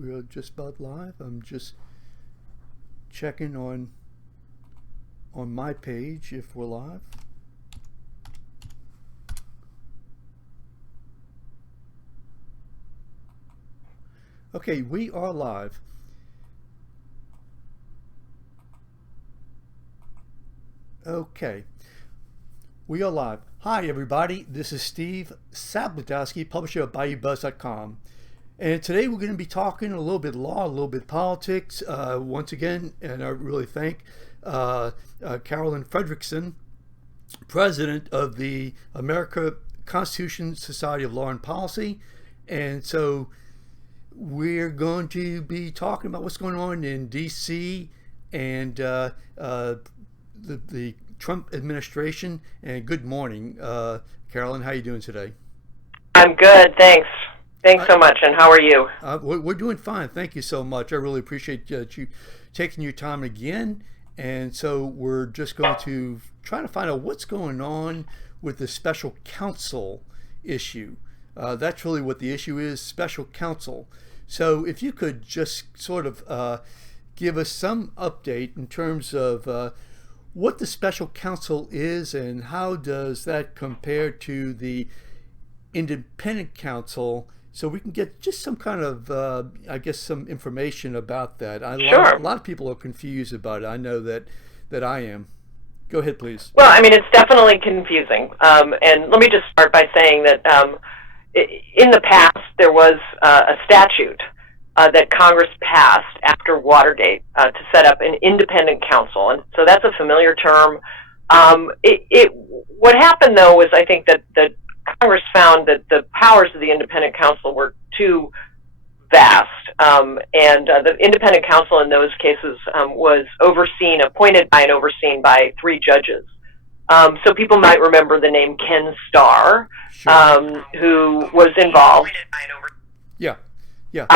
We're just about live. I'm just checking on my page if we're live. Okay, we are live. Okay, we are live. Hi, everybody. This is Steve Sabludowski, publisher of BayouBuzz.com. And today we're going to be talking a little bit law, a little bit politics. Once again, and I really thank Carolyn Fredrickson, president of the American Constitution Society of Law and Policy. And so we're going to be talking about what's going on in D.C. and the Trump administration. And good morning, Carolyn. How are you doing today? I'm good, thanks. Thanks so much, and how are you? We're doing fine. Thank you so much. I really appreciate you taking your time again. And so we're just going to try to find out what's going on with the special counsel issue. That's really what the issue is, special counsel. So if you could just sort of give us some update in terms of what the special counsel is and how does that compare to the independent counsel, so we can get just some kind of, I guess, some information about that. Sure. A lot of people are confused about it. I know that I am. Go ahead, please. Well, I mean, it's definitely confusing. And let me just start by saying that in the past, there was a statute that Congress passed after Watergate to set up an independent counsel. And so that's a familiar term. What happened, though, was I think that Congress found that the powers of the independent counsel were too vast, and the independent counsel in those cases was appointed by and overseen by 3 judges. So people might remember the name Ken Starr, sure, who was involved. Yeah. Yeah.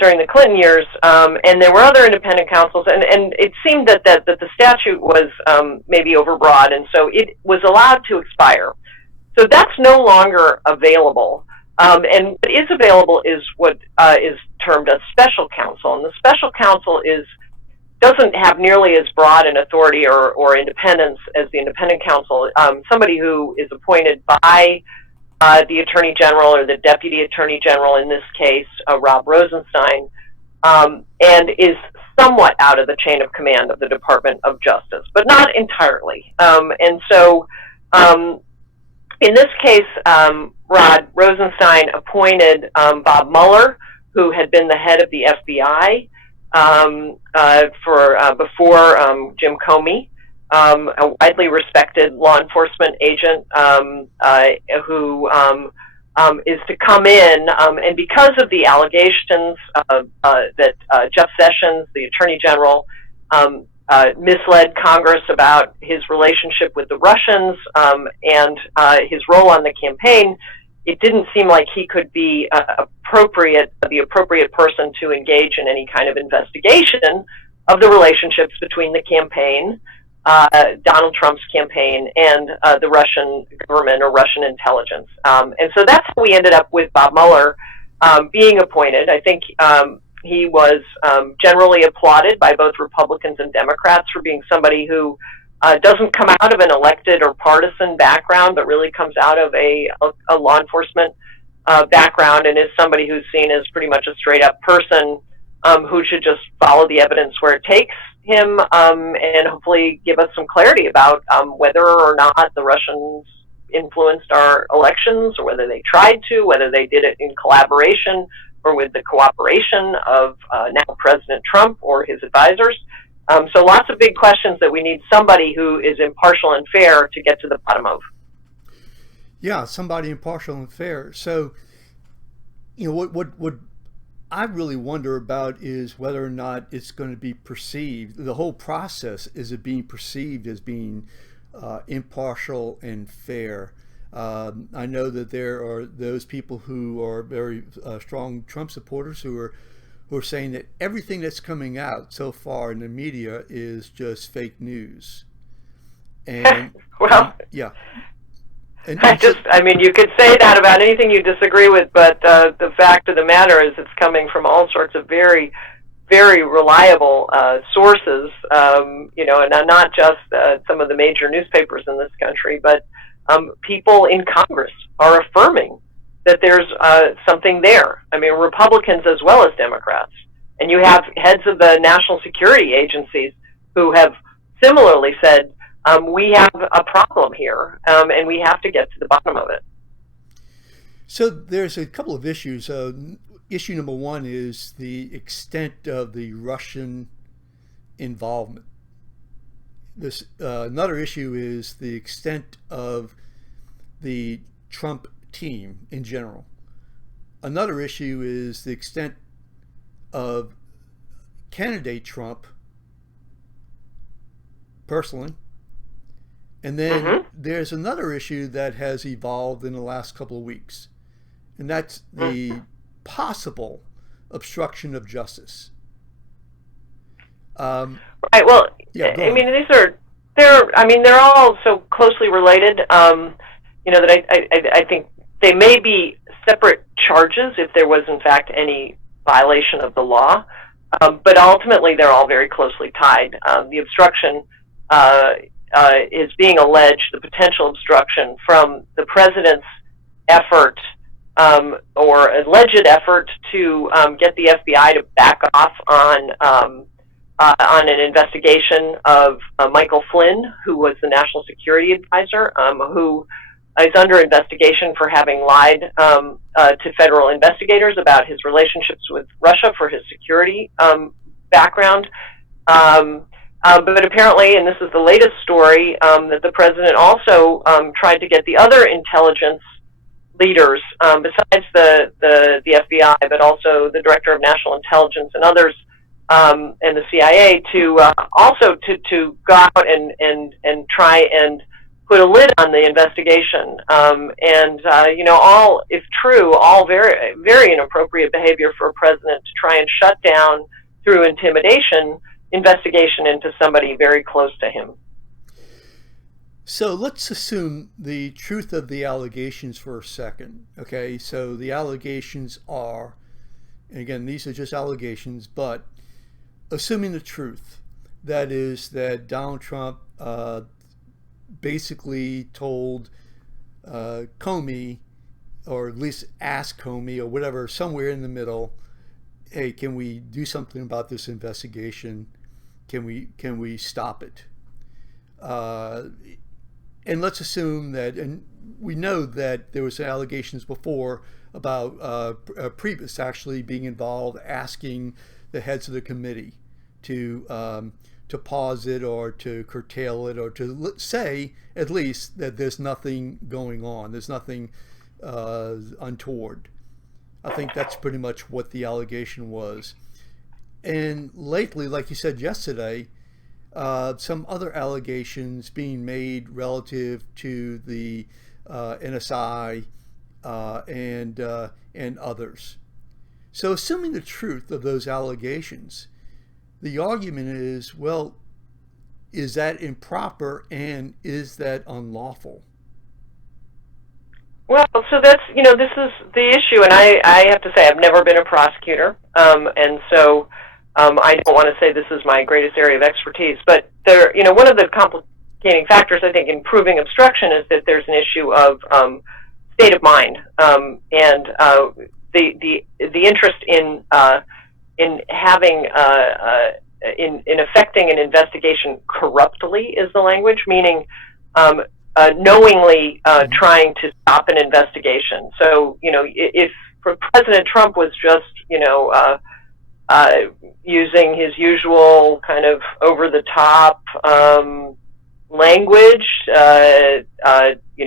During the Clinton years, and there were other independent counsels, and it seemed that the statute was maybe overbroad, and so it was allowed to expire. So that's no longer available, and what is available is what is termed a special counsel, and the special counsel doesn't have nearly as broad an authority or independence as the independent counsel. Somebody who is appointed by the Attorney General or the Deputy Attorney General, in this case, Rob Rosenstein, and is somewhat out of the chain of command of the Department of Justice, but not entirely. And so in this case, Rod Rosenstein appointed Bob Mueller, who had been the head of the FBI before Jim Comey, a widely respected law enforcement agent who is to come in, and because of the allegations that Jeff Sessions, the Attorney General, misled Congress about his relationship with the Russians and his role on the campaign, it didn't seem like he could be the appropriate person to engage in any kind of investigation of the relationships between the campaign, Donald Trump's campaign, and the Russian government or Russian intelligence. And so that's how we ended up with Bob Mueller being appointed. I think he was generally applauded by both Republicans and Democrats for being somebody who doesn't come out of an elected or partisan background, but really comes out of a law enforcement background, and is somebody who's seen as pretty much a straight-up person who should just follow the evidence where it takes him, and hopefully give us some clarity about whether or not the Russians influenced our elections, or whether they tried to, whether they did it in collaboration or with the cooperation of now President Trump or his advisors. So lots of big questions that we need somebody who is impartial and fair to get to the bottom of. Yeah, somebody impartial and fair. So, what I really wonder about is whether or not it's going to be perceived, the whole process, is it being perceived as being impartial and fair? I know that there are those people who are very strong Trump supporters who are saying that everything that's coming out so far in the media is just fake news. And well, yeah. I mean, you could say that about anything you disagree with, but the fact of the matter is it's coming from all sorts of very, very reliable sources, and not just some of the major newspapers in this country, but people in Congress are affirming that there's something there. I mean, Republicans as well as Democrats. And you have heads of the national security agencies who have similarly said, we have a problem here, and we have to get to the bottom of it. So there's a couple of issues. Issue number one is the extent of the Russian involvement. Another issue is the extent of the Trump team in general. Another issue is the extent of candidate Trump personally. And then there's another issue that has evolved in the last couple of weeks, and that's the possible obstruction of justice. Right. Well, yeah, I mean, they're all so closely related. That I think they may be separate charges if there was in fact any violation of the law, but ultimately they're all very closely tied. The obstruction is being alleged, the potential obstruction from the president's effort or alleged effort to get the FBI to back off on an investigation of Michael Flynn, who was the national security advisor, who is under investigation for having lied to federal investigators about his relationships with Russia for his security background. But apparently, and this is the latest story, that the president also tried to get the other intelligence leaders, besides the FBI, but also the director of national intelligence and others, and the CIA, to also to go out and try and put a lid on the investigation. All, if true, all very, very inappropriate behavior for a president to try and shut down through intimidation investigation into somebody very close to him. So let's assume the truth of the allegations for a second. Okay, so the allegations are, and again, these are just allegations, but assuming the truth, that is that Donald Trump basically told Comey, or at least asked Comey or whatever, somewhere in the middle, hey, can we do something about this investigation? Can we stop it? And let's assume that, and we know that there was allegations before about Priebus actually being involved, asking the heads of the committee to pause it or to curtail it or to say at least that there's nothing going on, there's nothing untoward. I think that's pretty much what the allegation was. And lately, like you said yesterday, some other allegations being made relative to the NSI and others. So assuming the truth of those allegations, the argument is, well, is that improper and is that unlawful? Well, so that's, this is the issue, and I have to say I've never been a prosecutor, and so I don't want to say this is my greatest area of expertise, but one of the complicating factors, I think, in proving obstruction is that there's an issue of state of mind, and the interest in having in affecting an investigation corruptly is the language, meaning knowingly trying to stop an investigation. So, if President Trump was just, using his usual kind of over-the-top language,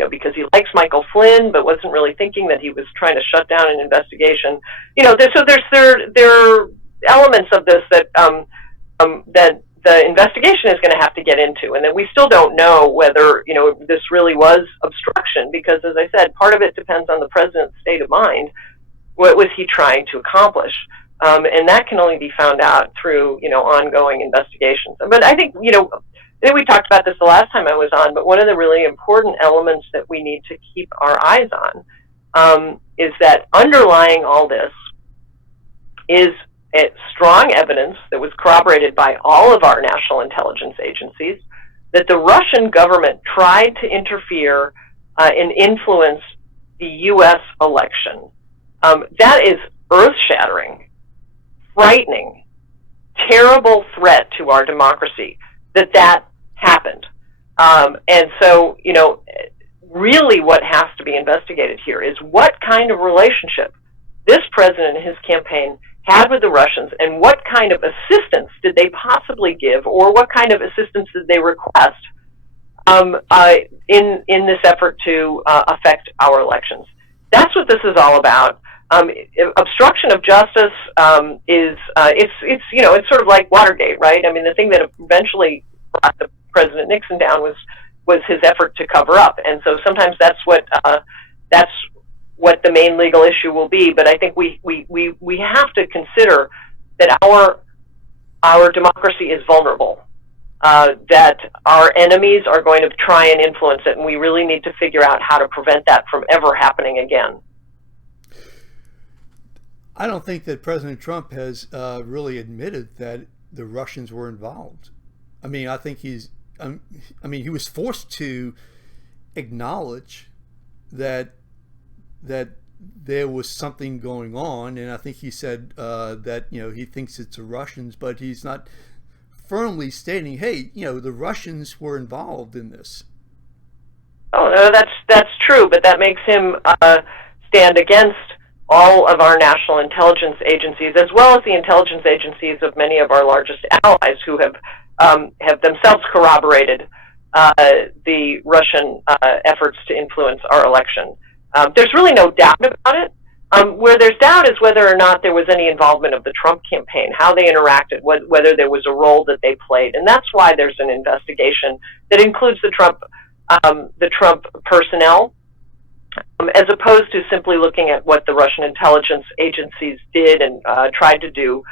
because he likes Michael Flynn, but wasn't really thinking that he was trying to shut down an investigation. There are elements of this that that the investigation is going to have to get into, and that we still don't know whether this really was obstruction, because, as I said, part of it depends on the president's state of mind. What was he trying to accomplish? And that can only be found out through ongoing investigations. But I think think we talked about this the last time I was on, but one of the really important elements that we need to keep our eyes on is that underlying all this is strong evidence that was corroborated by all of our national intelligence agencies that the Russian government tried to interfere and influence the U.S. election. That is earth-shattering, frightening, terrible threat to our democracy that happened. And so, really what has to be investigated here is what kind of relationship this president and his campaign had with the Russians, and what kind of assistance did they possibly give, or what kind of assistance did they request in this effort to affect our elections. That's what this is all about. Obstruction of justice is it's sort of like Watergate, right? I mean, the thing that eventually brought the President Nixon down was his effort to cover up, and so sometimes that's what the main legal issue will be. But I think we have to consider that our democracy is vulnerable, that our enemies are going to try and influence it, and we really need to figure out how to prevent that from ever happening again. I don't think that President Trump has really admitted that the Russians were involved. I mean, I think he was forced to acknowledge that there was something going on, and I think he said that he thinks it's the Russians, but he's not firmly stating, hey, the Russians were involved in this. Oh no, that's true, but that makes him stand against all of our national intelligence agencies, as well as the intelligence agencies of many of our largest allies, who have themselves corroborated the Russian efforts to influence our election. There's really no doubt about it. Where there's doubt is whether or not there was any involvement of the Trump campaign, how they interacted, whether there was a role that they played, and that's why there's an investigation that includes the Trump personnel, as opposed to simply looking at what the Russian intelligence agencies did and tried to do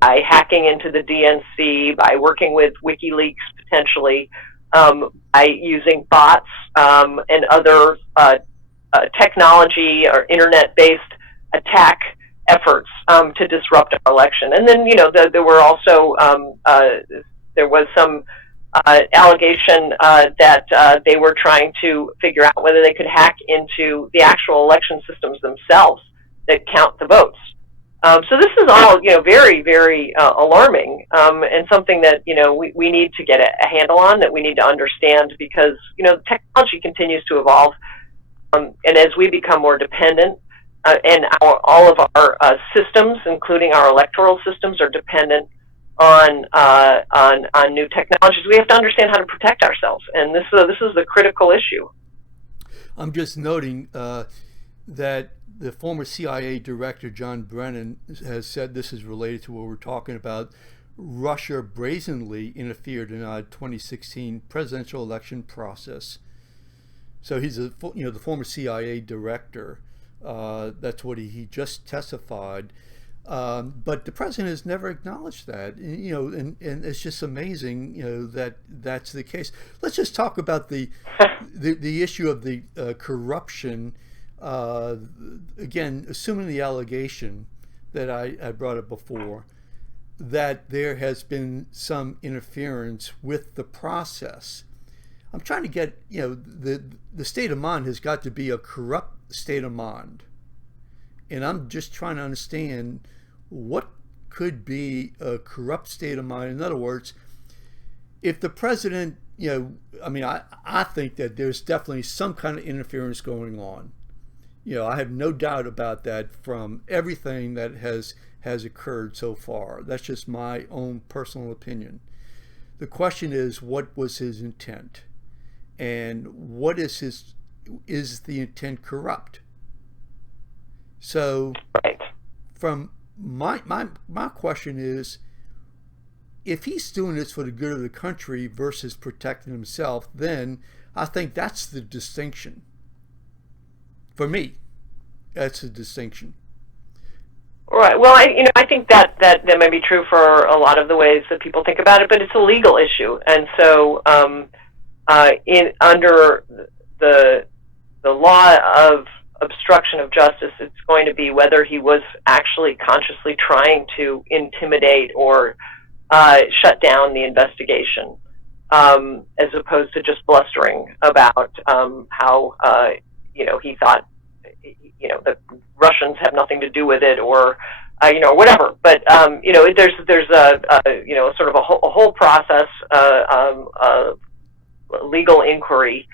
by hacking into the DNC, by working with WikiLeaks potentially, by using bots and other technology or internet-based attack efforts to disrupt our election. And then, there were also there was some allegation that they were trying to figure out whether they could hack into the actual election systems themselves that count the votes. So this is all, very, very alarming, and something that, we need to get a handle on, that we need to understand, because, technology continues to evolve. And as we become more dependent, and all of our systems, including our electoral systems, are dependent on new technologies, we have to understand how to protect ourselves. And this is the critical issue. I'm just noting that the former CIA director, John Brennan, has said, this is related to what we're talking about, Russia brazenly interfered in our 2016 presidential election process. So he's the former CIA director. That's what he just testified. But the president has never acknowledged that. And it's just amazing, that that's the case. Let's just talk about the issue of the corruption. Again, assuming the allegation that I brought up before, that there has been some interference with the process. I'm trying to get, the state of mind has got to be a corrupt state of mind. And I'm just trying to understand what could be a corrupt state of mind. In other words, if the president, I think that there's definitely some kind of interference going on. I have no doubt about that from everything that has occurred so far. That's just my own personal opinion. The question is, what was his intent? And what is the intent corrupt? So from my question is, if he's doing this for the good of the country versus protecting himself, then I think that's the distinction. For me, that's the distinction. Right. Well, I think that may be true for a lot of the ways that people think about it, but it's a legal issue, and so under the law of obstruction of justice, it's going to be whether he was actually consciously trying to intimidate or shut down the investigation, as opposed to just blustering about how he thought the Russians have nothing to do with it, or whatever. But there's a sort of a whole process, legal inquiry,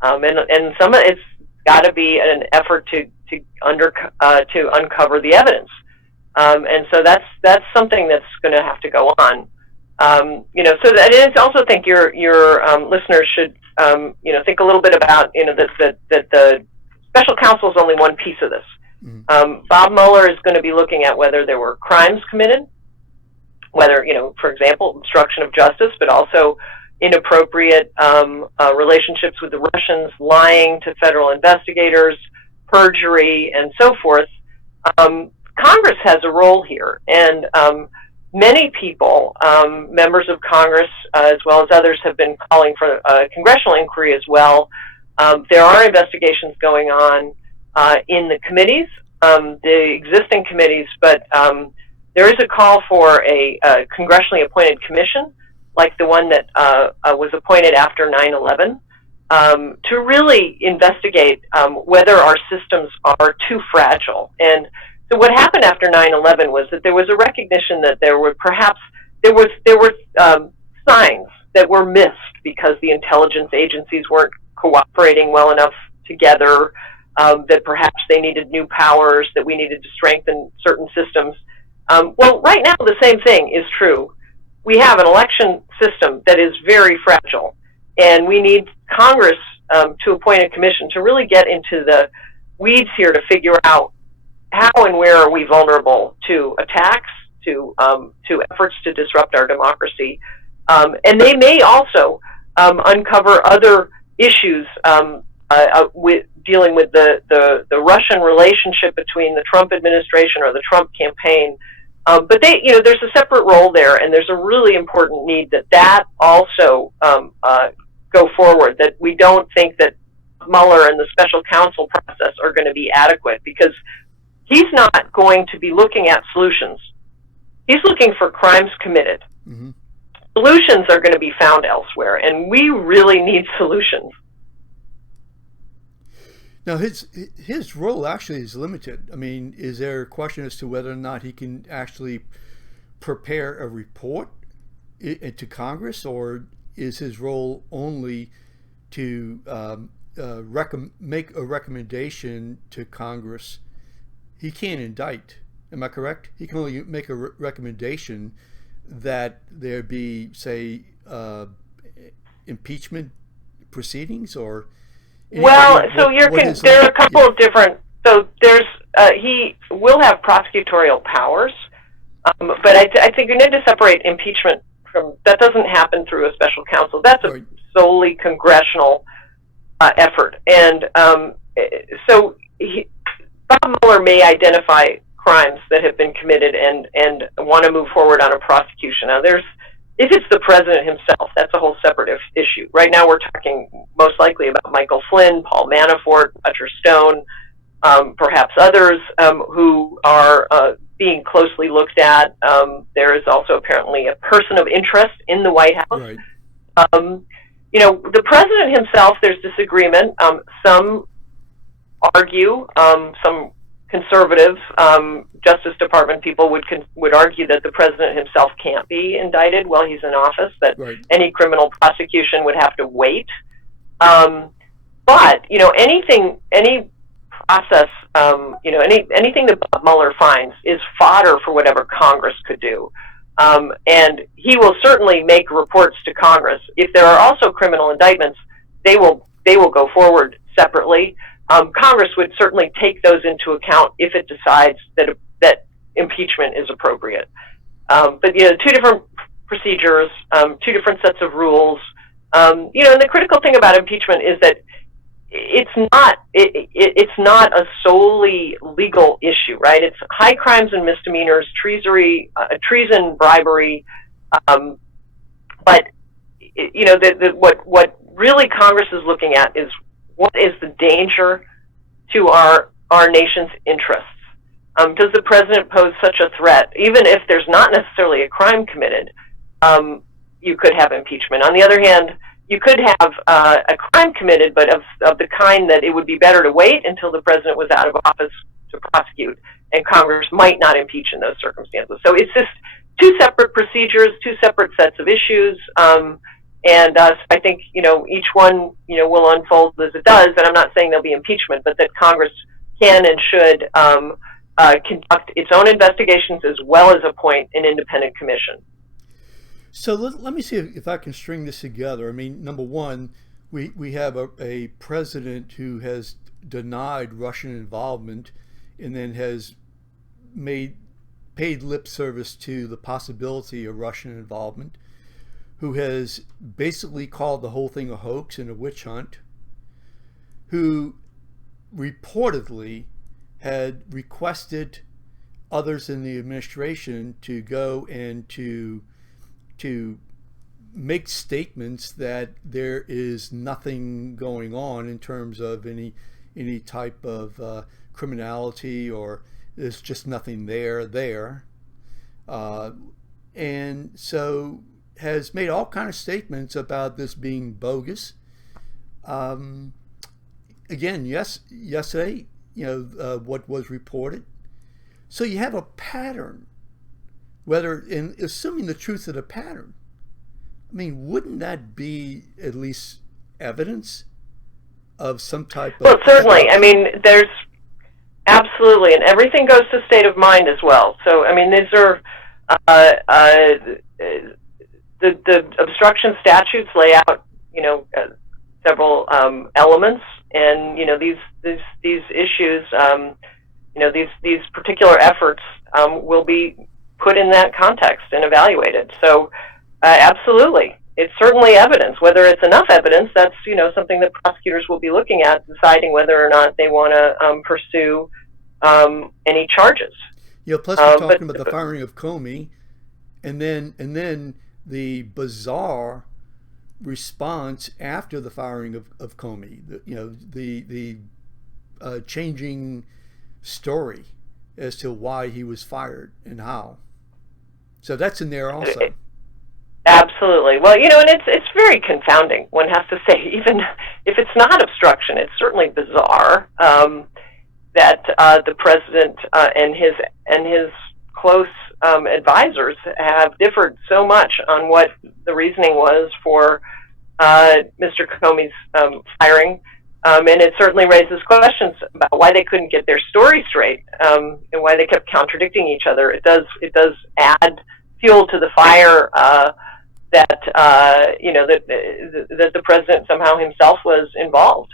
and some of it's got to be an effort to uncover the evidence, and so that's something that's going to have to go on. So that, and I also think your listeners should think a little bit about that the special counsel is only one piece of this. Mm-hmm. Bob Mueller is going to be looking at whether there were crimes committed, whether for example, obstruction of justice, but also inappropriate relationships with the Russians, lying to federal investigators, perjury, and so forth. Congress has a role here, and many people, members of Congress as well as others, have been calling for a congressional inquiry as well. There are investigations going on in the committees, the existing committees, but there is a call for a congressionally appointed commission, like the one that was appointed after 9/11, to really investigate whether our systems are too fragile. And so what happened after 9/11 was that there was a recognition that there were signs that were missed because the intelligence agencies weren't cooperating well enough together, that perhaps they needed new powers, that we needed to strengthen certain systems. Well, right now the same thing is true. We have an election system that is very fragile, and we need Congress to appoint a commission to really get into the weeds here to figure out how and where are we vulnerable to attacks, to efforts to disrupt our democracy. And they may also uncover other issues with dealing with the Russian relationship between the Trump administration or the Trump campaign. But there's a separate role there, and there's a really important need that also go forward, that we don't think that Mueller and the special counsel process are going to be adequate, because he's not going to be looking at solutions. He's looking for crimes committed. Mm-hmm. Solutions are going to be found elsewhere, and we really need solutions. Now, his role actually is limited. I mean, is there a question as to whether or not he can actually prepare a report to Congress, or is his role only to make a recommendation to Congress? He can't indict. Am I correct? He can only make a recommendation that there be, say, impeachment proceedings, or well, so there are a couple of different. So there's he will have prosecutorial powers, but I think you need to separate impeachment from that. Doesn't happen through a special counsel. That's a solely congressional effort, and so Bob Mueller may identify crimes that have been committed and want to move forward on a prosecution. Now, if it's the president himself, that's a whole separate issue. Right now, we're talking most likely about Michael Flynn, Paul Manafort, Roger Stone, perhaps others who are being closely looked at. There is also apparently a person of interest in the White House. Right. The president himself, there's disagreement. Some argue, some conservative Justice Department people would argue that the president himself can't be indicted while he's in office, that any criminal prosecution would have to wait. But any process, anything that Bob Mueller finds is fodder for whatever Congress could do. And he will certainly make reports to Congress. If there are also criminal indictments, they will go forward separately. Congress would certainly take those into account if it decides that impeachment is appropriate. But two different procedures, two different sets of rules. And the critical thing about impeachment is that it's not a solely legal issue, right? It's high crimes and misdemeanors, treason, bribery, but what really Congress is looking at is what is the danger to our nation's interests. Does the president pose such a threat? Even if there's not necessarily a crime committed, you could have impeachment. On the other hand, you could have a crime committed, but of the kind that it would be better to wait until the president was out of office to prosecute, and Congress might not impeach in those circumstances. So it's just two separate procedures, two separate sets of issues, and so I think each one will unfold as it does. And I'm not saying there'll be impeachment, but that Congress can and should conduct its own investigations as well as appoint an independent commission. So let me see if I can string this together. I mean, number one, we have a president who has denied Russian involvement and then has paid lip service to the possibility of Russian involvement, who has basically called the whole thing a hoax and a witch hunt, who reportedly had requested others in the administration to go and to make statements that there is nothing going on in terms of any type of criminality, or there's just nothing there. And so has made all kind of statements about this being bogus. Again, yesterday, what was reported. So you have a pattern. Whether, in assuming the truth of the pattern, I mean, wouldn't that be at least evidence of some type of... Well, certainly. I mean, there's absolutely, and everything goes to state of mind as well. So, I mean, these are the obstruction statutes lay out, several elements, and these issues, these particular efforts will be put in that context and evaluated. So, absolutely, it's certainly evidence. Whether it's enough evidence, that's something that prosecutors will be looking at, deciding whether or not they want to pursue any charges. Plus we're talking about the firing of Comey, and then the bizarre response after the firing of Comey. The changing story as to why he was fired and how. So that's in there also. Absolutely. Well, and it's very confounding. One has to say, even if it's not obstruction, it's certainly bizarre that the president and his close advisors have differed so much on what the reasoning was for Mr. Comey's firing. And it certainly raises questions about why they couldn't get their story straight, and why they kept contradicting each other. It does add fuel to the fire that the president somehow himself was involved.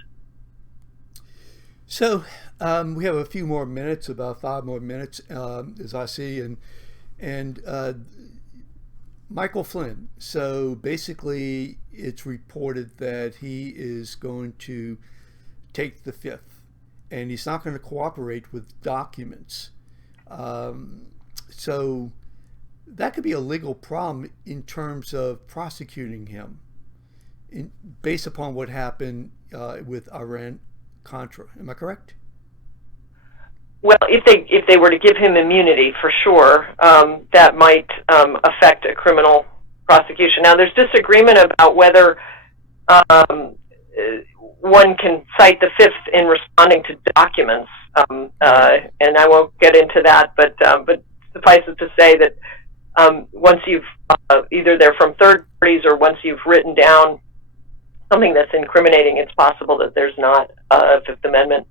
So we have a few more minutes, about 5 more minutes, as I see, and Michael Flynn. So basically, it's reported that he is going to take the fifth, and he's not going to cooperate with documents. So that could be a legal problem in terms of prosecuting him, based upon what happened with Iran-Contra. Am I correct? Well, if they were to give him immunity, for sure, that might affect a criminal prosecution. Now, there's disagreement about whether one can cite the fifth in responding to documents, and I won't get into that. But suffice it to say that once you've either they're from third parties, or once you've written down something that's incriminating, it's possible that there's not a Fifth Amendment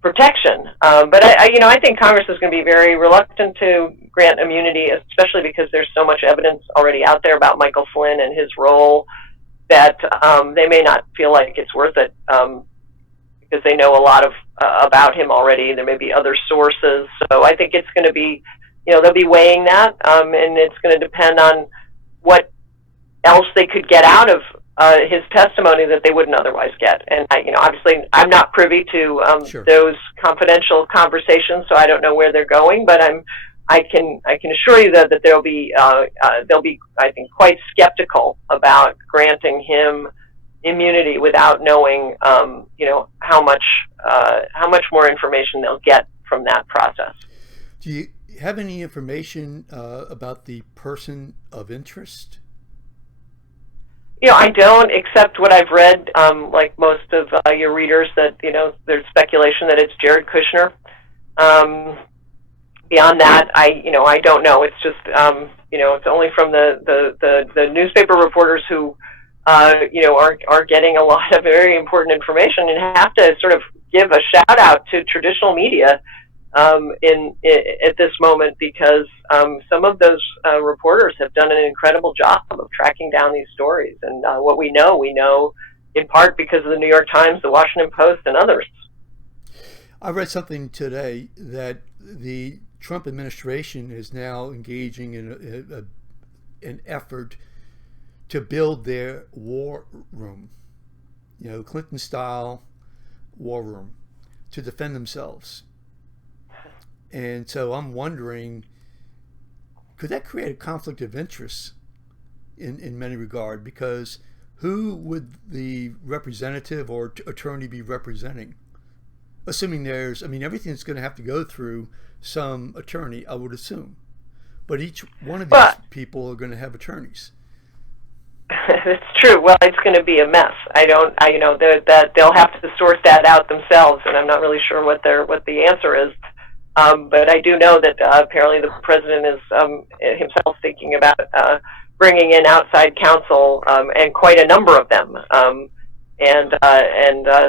protection. But I think Congress is going to be very reluctant to grant immunity, especially because there's so much evidence already out there about Michael Flynn and his role that they may not feel like it's worth it, because they know a lot of about him already. There may be other sources. So I think it's going to be, they'll be weighing that, and it's going to depend on what else they could get out of his testimony that they wouldn't otherwise get. And obviously, I'm not privy to Sure. those confidential conversations, so I don't know where they're going. But I can assure you that they'll be I think quite skeptical about granting him immunity without knowing how much more information they'll get from that process. Do you have any information about the person of interest? I don't, except what I've read, like most of your readers, that there's speculation that it's Jared Kushner. Beyond that, I don't know. It's just it's only from the newspaper reporters who are getting a lot of very important information, and have to sort of give a shout out to traditional media at this moment, because some of those reporters have done an incredible job of tracking down these stories. And what we know in part because of the New York Times, the Washington Post, and others. I read something today that the Trump administration is now engaging in an effort to build their war room, Clinton-style war room, to defend themselves. And so I'm wondering, could that create a conflict of interest in many regard? Because who would the representative or attorney be representing? Assuming everything's going to have to go through some attorney, I would assume. But each one of these people are going to have attorneys. It's true. Well, it's going to be a mess. That they'll have to sort that out themselves, and I'm not really sure what the answer is. But I do know that apparently the president is himself thinking about bringing in outside counsel, and quite a number of them.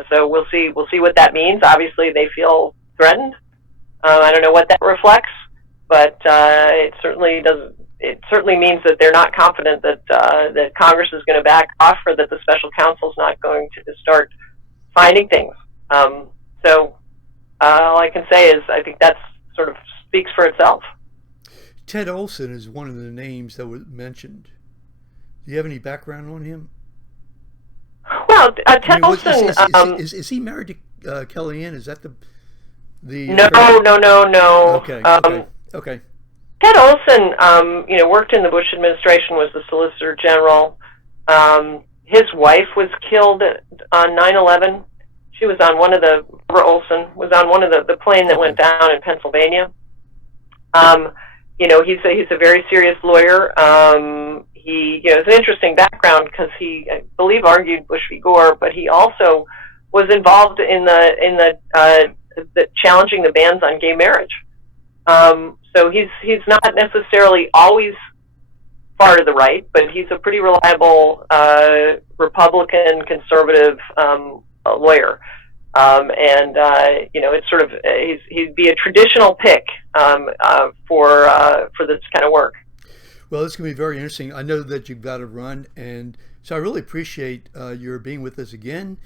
So we'll see what that means. Obviously, they feel threatened. I don't know what that reflects, but it certainly doesn't. It certainly means that they're not confident that that Congress is going to back off, or that the special counsel is not going to start finding things. So all I can say is I think that sort of speaks for itself. Ted Olson is one of the names that was mentioned. Do you have any background on him? Well, Ted Olson is he married to Kellyanne? Is that the No. Okay. Ted Olson, worked in the Bush administration, was the Solicitor General. His wife was killed on 9/11. She was on one of Barbara Olson was on one of the plane that went down in Pennsylvania. He's a very serious lawyer. He has an interesting background because he, I believe, argued Bush v. Gore, but he also was involved in the challenging the bans on gay marriage. So he's not necessarily always far to the right, but he's a pretty reliable Republican conservative lawyer. It's sort of he'd be a traditional pick for this kind of work. Well, it's going to be very interesting. I know that you've got to run, and so I really appreciate your being with us again.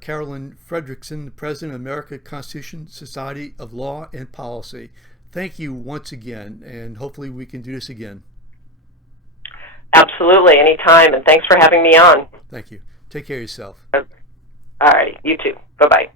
Carolyn Fredrickson, the President of American Constitution Society of Law and Policy. Thank you once again, and hopefully we can do this again. Absolutely, anytime, and thanks for having me on. Thank you. Take care of yourself. All right, you too. Bye-bye.